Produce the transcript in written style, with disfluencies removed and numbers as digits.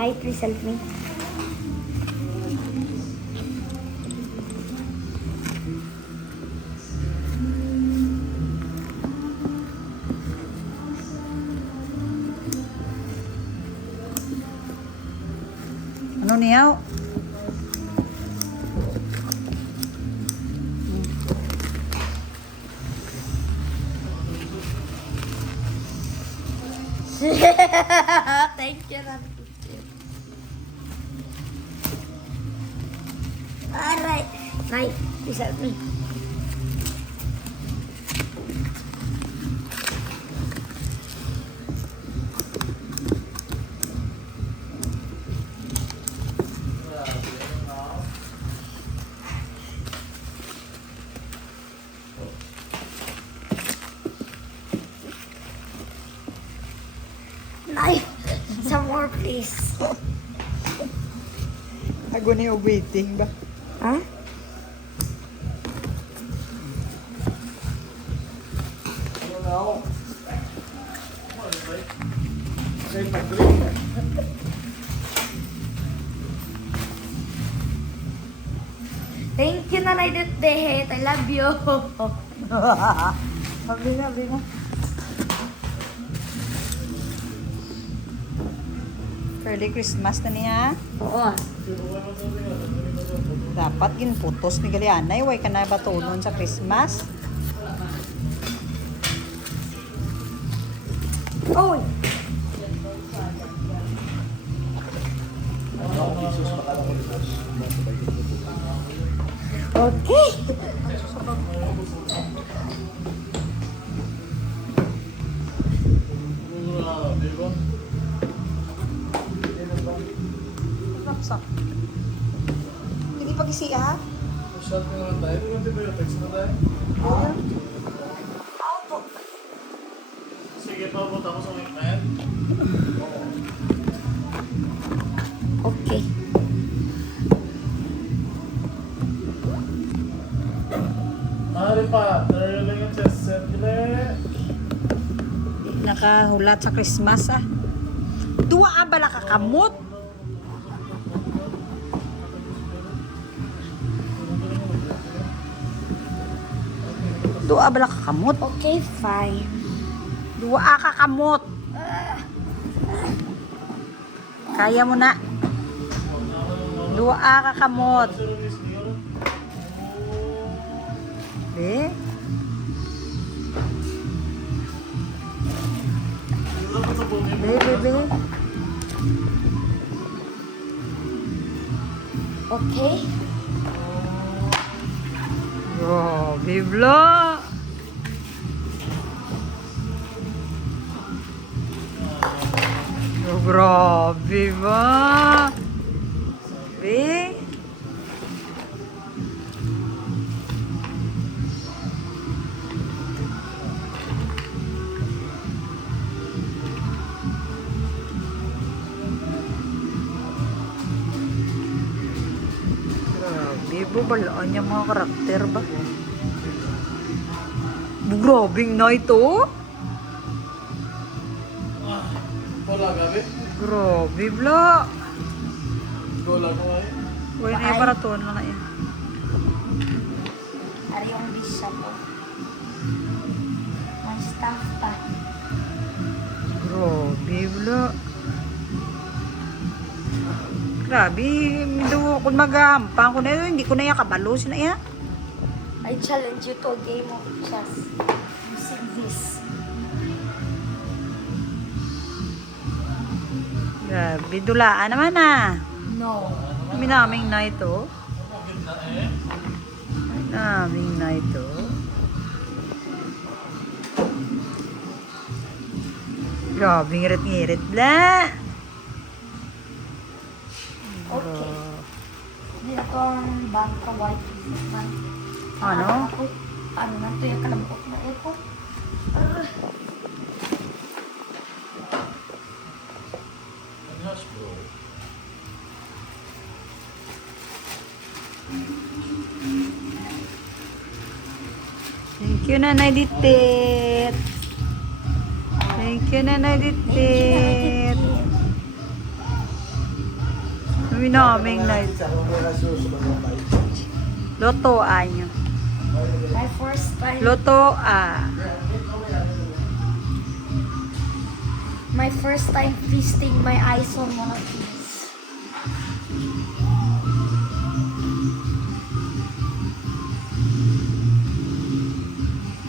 Hi, please help me. Ano niyaw? Thank you, Rami. Alright. Hi, please help me. Nay, some more please. Agony of waiting ba? Huh? Thank you, Nanay Dutbehet. I love you. Sabi na. Early Christmas na niya. Oo. Dapat ginputos ni Galianay. Way ka na ba tunon sa Christmas? Oy! Okay. Saksak. Hindi pag-isi ha? Shot na lang tayo. Di ba antibiotics na tayo? Sige, papunta ko sa ointment. Okay. Maaari pa. Tayo lang yung chest set nila. Nakahulat sa Christmas ah. Duwa bala ka kamot. Duwa bala ka kamot. Okay, fine. Duwa ka kamot. Kaya mo na. Duwa ka kamot. Eh? Bebe. Okay. Oh, bibla. Oh, grabe ba? Be? Grabe ba? Balaan niya mga karakter ba? Grabing na ito. Wala gabi. Grabe bla. Wala ko nga eh. Uy, na para to na na yan. Ari yung bisa po. May staff pa. Grabe bla. Grabe, mido kung magahampang ko na yun, hindi ko na yan kabalo. Sina yan? I challenge you to a game of chess using this. Grabe, dulaan naman ah. No. Minaming na ito. Minaming na ito. Grabe, ngirit-ngirit bla. Okay. Dito ang bangka white man. Ano? Ano na ito yung kalambot na ito? Yes, bro. Thank you, Nanay Ditit. Thank you, Nanay Ditit. Kami naming night. Loto nyo. My first time. Loto My first time feasting my eyes on one of